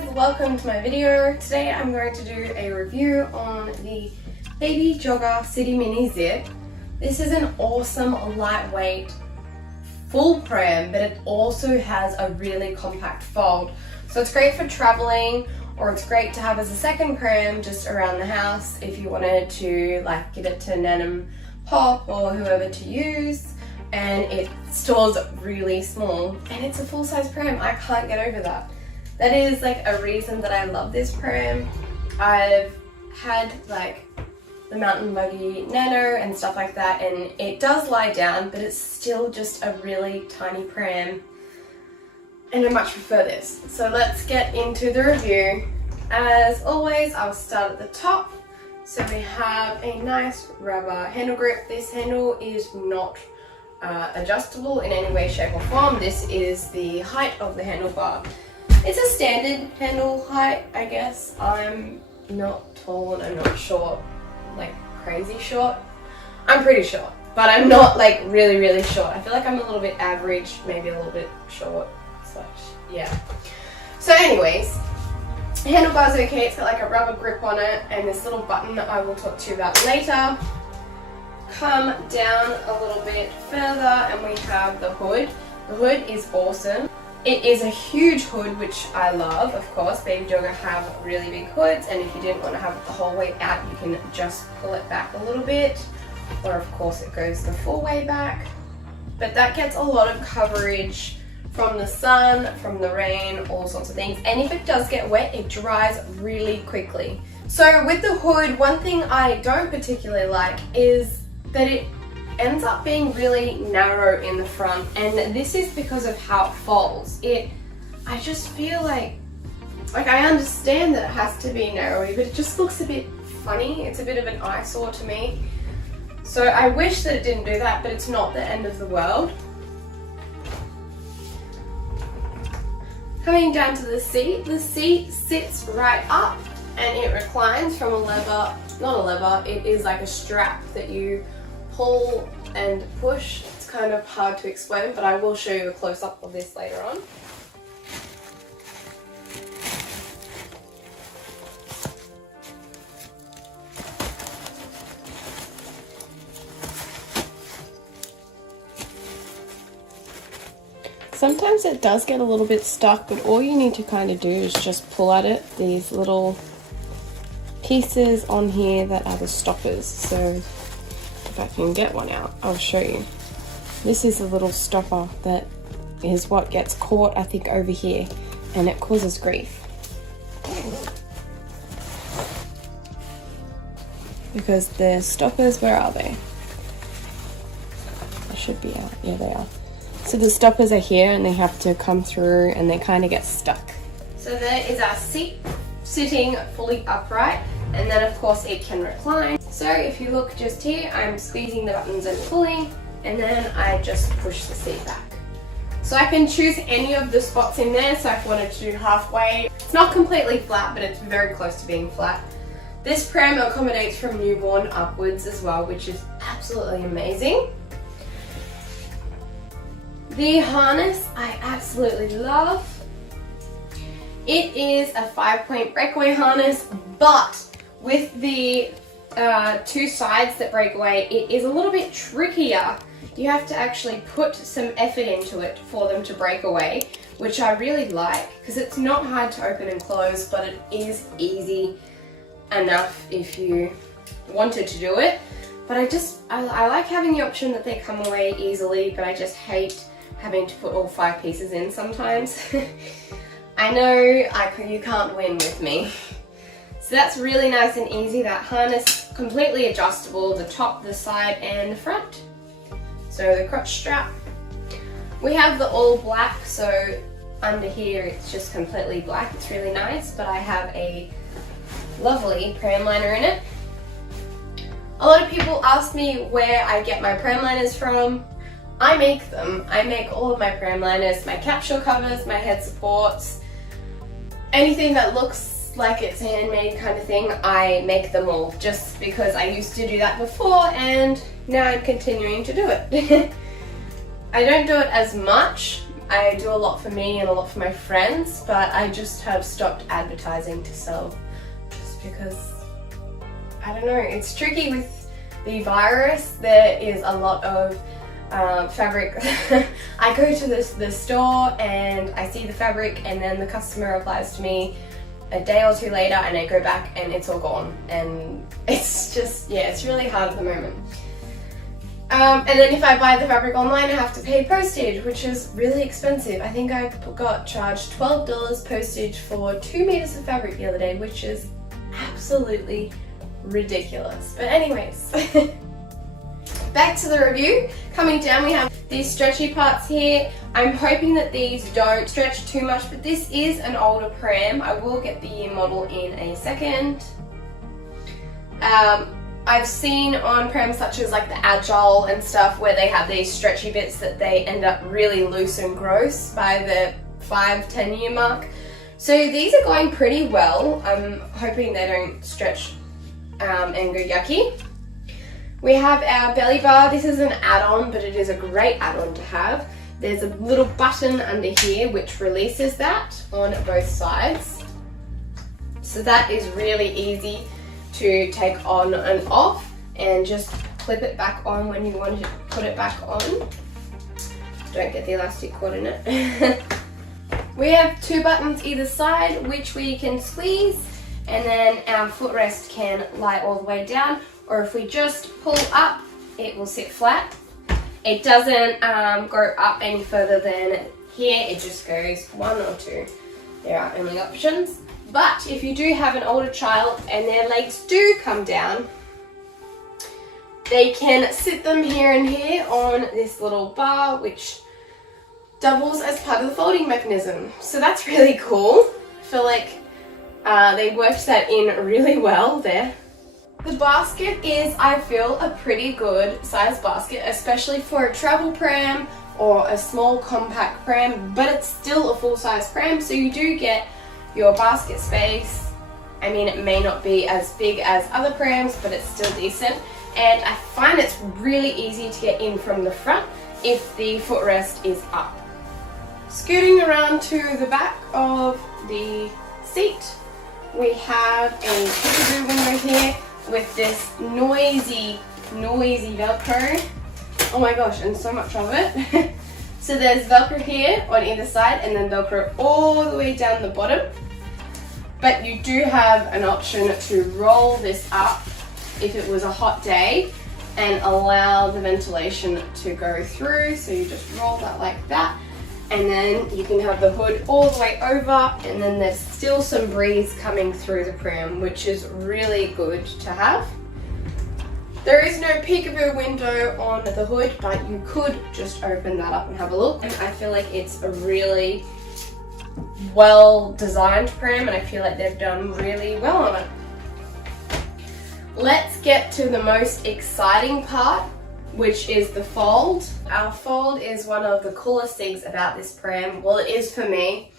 guys, welcome to my video. Today I'm going to do a review on the Baby Jogger City Mini Zip. This is an awesome lightweight full pram, but it also has a really compact fold. So it's great for traveling, or it's great to have as a second pram just around the house if you wanted to like give it to Nan and Pop or whoever to use. And it stores really small, and it's a full-size pram. I can't get over that. That is like a reason that I love this pram. I've had like the mountain buggy Nano and stuff like that, and it does lie down, but it's still just a really tiny pram, and I much prefer this. So let's get into the review. As always, I'll start at the top. So we have a nice rubber handle grip. This handle is not adjustable in any way, shape or form. This is the height of the handlebar. It's a standard handle height, I guess. I'm not tall and I'm not short, like crazy short. I'm pretty short, but I'm not like really short. I feel like I'm a little bit average, maybe a little bit short, yeah. So anyways, the handlebar's okay. It's got like a rubber grip on it and this little button that I will talk to you about later. Come down a little bit further and we have the hood. The hood is awesome. It is a huge hood, which I love, of course. Baby Jogger have really big hoods, and if you didn't want to have it the whole way out, you can just pull it back a little bit, or of course it goes the full way back. But that gets a lot of coverage from the sun, from the rain, all sorts of things. And if it does get wet, it dries really quickly. So with the hood, one thing I don't particularly like is that it ends up being really narrow in the front, and this is because of how it folds. I just feel like I understand that it has to be narrowy, but it just looks a bit funny. It's a bit of an eyesore to me. So I wish that it didn't do that, but it's not the end of the world. Coming down to the seat sits right up and it reclines from a lever, not a lever, it is like a strap that you pull and push. It's kind of hard to explain, but I will show you a close-up of this later on. Sometimes it does get a little bit stuck, but all you need to kind of do is just pull at it. These little pieces on here that are the stoppers. So if I can get one out, I'll show you. This is a little stopper that is what gets caught, I think, over here, and it causes grief. Because the stoppers, where are they? They should be out. Yeah, they are. So the stoppers are here and they have to come through and they kind of get stuck. So there is our seat sitting fully upright, and then of course it can recline. So if you look just here, I'm squeezing the buttons and pulling, and then I just push the seat back. So I can choose any of the spots in there. So if I wanted to do halfway, it's not completely flat, but it's very close to being flat. This pram accommodates from newborn upwards as well, which is absolutely amazing. The harness I absolutely love. It is a 5-point breakaway harness, but with the two sides that break away, it is a little bit trickier. You have to actually put some effort into it for them to break away, which I really like because it's not hard to open and close, but it is easy enough if you wanted to do it. But I like having the option that they come away easily, but I just hate having to put all 5 pieces in sometimes. I know you can't win with me. So that's really nice and easy. That harness, completely adjustable, the top, the side and the front. So the crotch strap. We have the all black, so under here it's just completely black. It's really nice, but I have a lovely pram liner in it. A lot of people ask me where I get my pram liners from. I make them. I make all of my pram liners, my capsule covers, my head supports, anything that looks like it's handmade kind of thing, I make them all just because I used to do that before and now I'm continuing to do it. I don't do it as much I do a lot for me and a lot for my friends, but I just have stopped advertising to sell just because, I don't know, it's tricky with the virus. There is a lot of fabric. I go to the store and I see the fabric, and then the customer replies to me a day or two later, and I go back and it's all gone, and it's just, yeah, it's really hard at the moment. And then if I buy the fabric online, I have to pay postage, which is really expensive. I think I got charged $12 postage for 2 meters of fabric the other day, which is absolutely ridiculous. But anyways, back to the review. Coming down, we have these stretchy parts here. I'm hoping that these don't stretch too much, but this is an older pram. I will get the year model in a second. I've seen on prams such as like the Agile and stuff where they have these stretchy bits that they end up really loose and gross by the 5-10 year mark. So these are going pretty well. I'm hoping they don't stretch and go yucky. We have our belly bar. This is an add-on, but it is a great add-on to have. There's a little button under here which releases that on both sides. So that is really easy to take on and off, and just clip it back on when you want to put it back on. Don't get the elastic cord in it. We have 2 buttons either side which we can squeeze, and then our footrest can lie all the way down, or if we just pull up, it will sit flat. It doesn't go up any further than here, it just goes 1 or 2. There are only options. But if you do have an older child and their legs do come down, they can sit them here and here on this little bar, which doubles as part of the folding mechanism. So that's really cool. I feel like they worked that in really well there. The basket is, I feel, a pretty good size basket, especially for a travel pram or a small compact pram, but it's still a full-size pram, so you do get your basket space. I mean, it may not be as big as other prams, but it's still decent. And I find it's really easy to get in from the front if the footrest is up. Scooting around to the back of the seat, we have a peekaboo window here with this noisy Velcro. Oh my gosh, and so much of it. So there's Velcro here on either side, and then Velcro all the way down the bottom. But you do have an option to roll this up if it was a hot day and allow the ventilation to go through. So you just roll that like that, and then you can have the hood all the way over, and then there's still some breeze coming through the pram, which is really good to have. There is no peekaboo window on the hood, but you could just open that up and have a look. And I feel like it's a really well designed pram, and I feel like they've done really well on it. Let's get to the most exciting part, which is the fold. Our fold is one of the coolest things about this pram. Well, it is for me.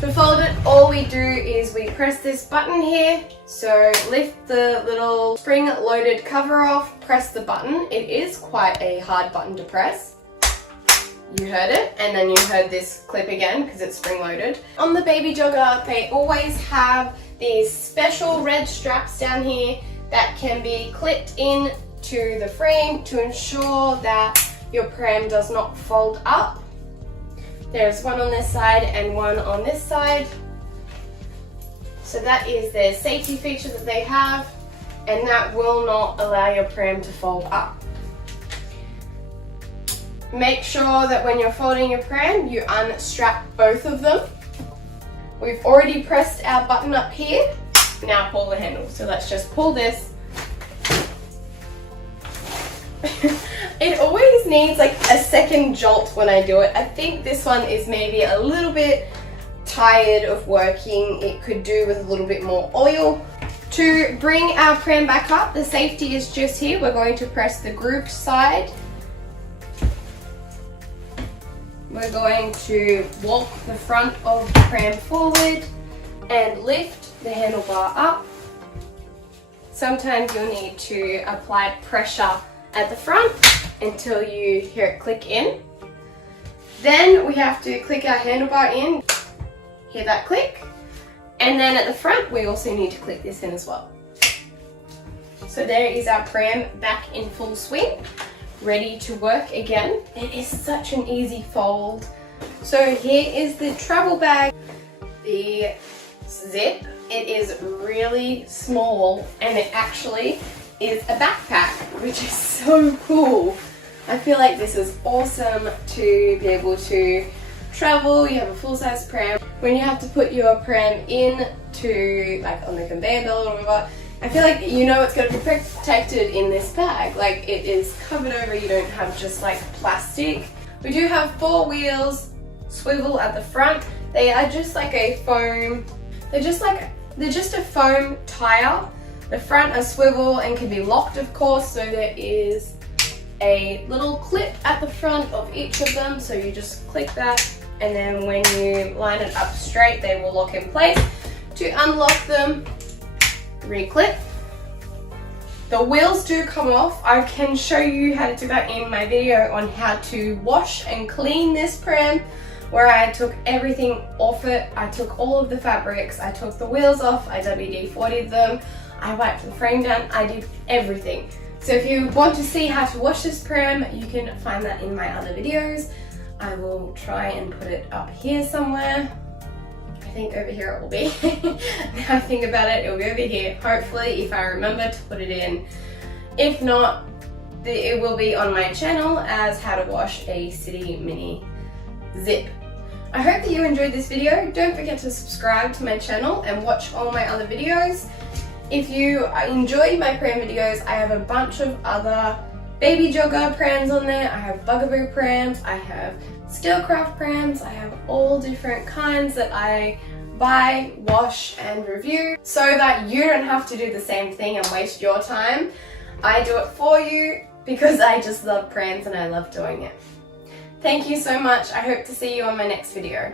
To fold it, all we do is we press this button here. So lift the little spring-loaded cover off, press the button. It is quite a hard button to press. You heard it, and then you heard this clip again because it's spring-loaded. On the Baby Jogger, they always have these special red straps down here that can be clipped in to the frame to ensure that your pram does not fold up. There's one on this side and one on this side. So that is their safety feature that they have, and that will not allow your pram to fold up. Make sure that when you're folding your pram, you unstrap both of them. We've already pressed our button up here. Now pull the handle. So let's just pull this. It always needs like a second jolt when I do it. I think this one is maybe a little bit tired of working. It could do with a little bit more oil. To bring our pram back up, the safety is just here. We're going to press the grooved side. We're going to walk the front of the pram forward and lift the handlebar up. Sometimes you'll need to apply pressure at the front until you hear it click in. Then we have to click our handlebar in, hear that click, and then at the front we also need to click this in as well. So there is our pram back in full swing, ready to work again. It is such an easy fold. So here is the travel bag, the zip. It is really small and it actually is a backpack, which is so cool. I feel like this is awesome to be able to travel. You have a full-size pram. When you have to put your pram in to like on the conveyor belt or whatever, I feel like you know it's going to be protected in this bag. Like it is covered over, you don't have just like plastic. We do have 4 wheels, swivel at the front. They are just like a foam, they're just a foam tire. The front are swivel and can be locked of course, so there is a little clip at the front of each of them, so you just click that and then when you line it up straight they will lock in place. To unlock them, re-clip. The wheels do come off. I can show you how to do that in my video on how to wash and clean this pram, where I took everything off it. I took all of the fabrics, I took the wheels off, I WD-40'd them, I wiped the frame down, I did everything. So if you want to see how to wash this pram, you can find that in my other videos. I will try and put it up here somewhere. I think over here it will be. Now I think about it, it will be over here. Hopefully, if I remember to put it in. If not, it will be on my channel as how to wash a City Mini zip. I hope that you enjoyed this video. Don't forget to subscribe to my channel and watch all my other videos. If you enjoy my pram videos, I have a bunch of other baby jogger prams on there. I have bugaboo prams, I have Steelcraft prams, I have all different kinds that I buy, wash and review so that you don't have to do the same thing and waste your time. I do it for you because I just love prams and I love doing it. Thank you so much. I hope to see you on my next video.